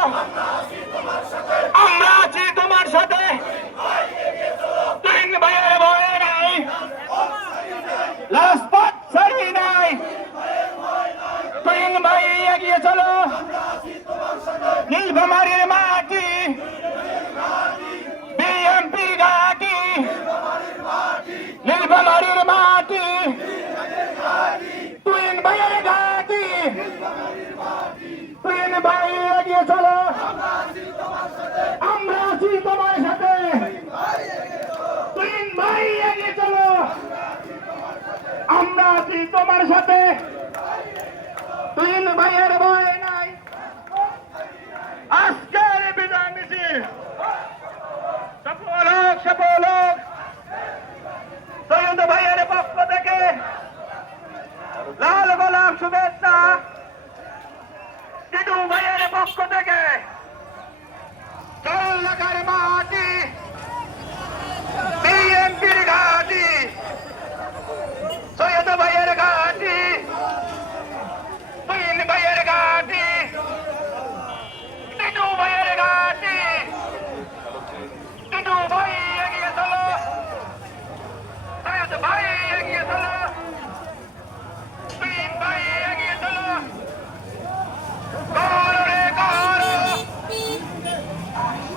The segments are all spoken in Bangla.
Oh! এগিয়ে চলো। আমরা আছি তোমার সাথে। চলো। আমরা আছি তোমার সাথে। তিন ভাইয়ের ভয় নাই। আজকের বিজয় মিছিল সফল হোক সফল হোক। সৈয়দ ভাইয়ের পক্ষ থেকে লাল গোলাপ শুভেচ্ছা। টিটু পক্ষ থেকে চল লাগার মাটি বিএনপির ঘাটি সৈয়দ ভাইয়ের ঘাটি তিন ভাইয়ের ঘাটি টিটু ভাইয়ের ঘাটি টিটু ভাই এগিয়ে চলো সৈয়দ ভাই এগিয়ে চলো তিন ভাই এগিয়ে চলো করো রে করো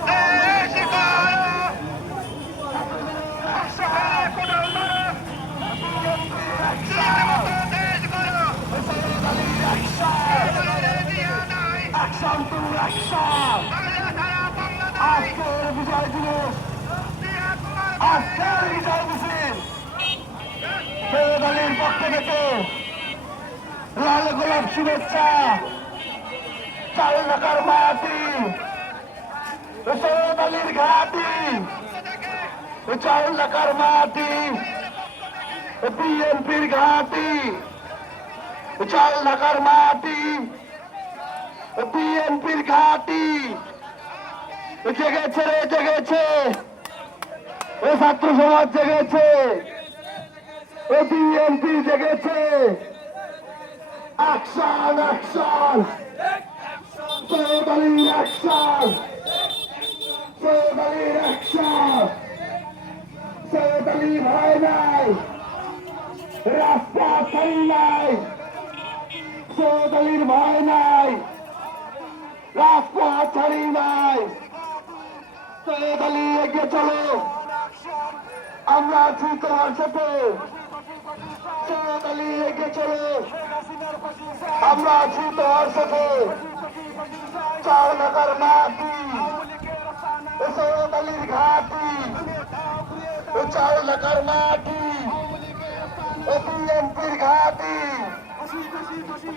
দেশ করো সকালে কোদাল মারো জিয়ার মতো দেশ করো জিয়া নাই অ্যাকশন টু অ্যাকশন বাংলা ছাড়া বাংলাদেশ আজকের বিজয় দিবস আজকের বিজয় মিছিল সৈয়দ পক্ষ থেকে লাল গোলাপ শুভেচ্ছা চাল ঢাকার মাটি সৈয়দ ঘাটি চাল ঢাকার মাটি বিএনপির ঘাটি চাল ঢাকার মাটি বিএনপির ঘাটি। জেগেছে রে, জেগেছে। ও ছাত্র সমাজ জেগেছে। ও বিএনপি জেগেছে। Action action. রাস্তা ভয় নাই। রাস্তা ছাড়ি নাই। সৈয়দ আলী এগিয়ে চলো। আমরা আছি তোমার সাথে। সৈয়দ আলী এগিয়ে চলো। আমরা আছি তোমার সাথে। চার নাকার মাটি। সৈয়দ আলীর ঘাটি। চার নাকার মাটি। ও বিএনপির ঘাটি।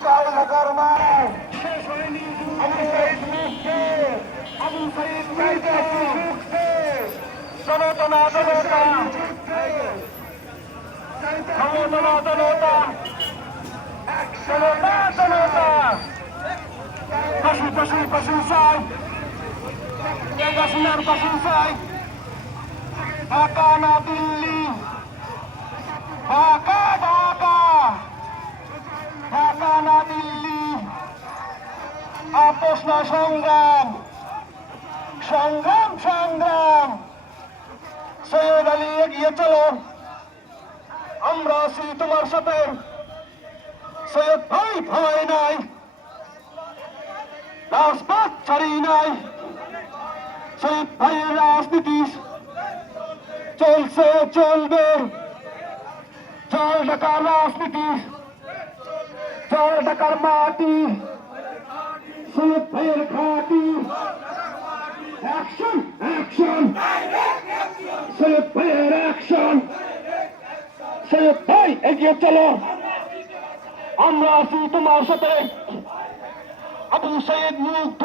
চার নাকার মাঠ। সনাতন জনতা সনাতন জনতা জনতা জনতা পাশু পাশু পাশু চাই গাছিনার পাশু চাই ঢাকা না দিল্লি ঢাকা ঢাকা ঢাকা না দিল্লি আপোষ না সংগ্রাম সংগ্রাম সংগ্রাম। সৈয়দ আলী এগিয়ে চলো। আমরা আছি তোমার সাথে। সৈয়দ ভাই ভয় নাই। রাজপথ ছাড়ি নাই। সৈয়দ ভাইয়ের রাজনীতি চলছে, চলবে। চল ঢাকার রাজনীতি চল ঢাকার মাটি। সৈয়দ ভাইয়ের খাটি। অ্যাকশন অ্যাকশন সৈয়দ ভাইয়ের অ্যাকশন সৈয়দ ভাই এগিয়ে চলো! আমরা আছি তোমার সাথে। আবু সৈয়দ মুগ্ধ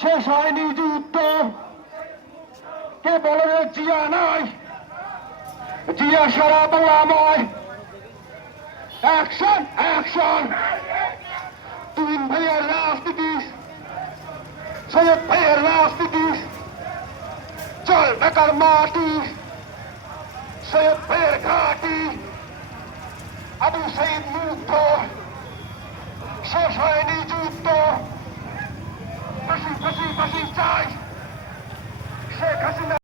শেষ হয়নি যুদ্ধ। কে বলে জিয়া নাই? জিয়া সারা বাংলাময় অ্যাকশন অ্যাকশন তুমিন ভাইয়ের রাজনীতি সৈয়দ ভাইয়ের রাজনীতি। চল ঢাকার মাটি। সৈয়দ ভাইয়ের ঘাটি। আবু সঈদ মুক্ত শেষ হয়নি যুক্ত খুশি খুশি খুশি চাই। শেখ হাসিনা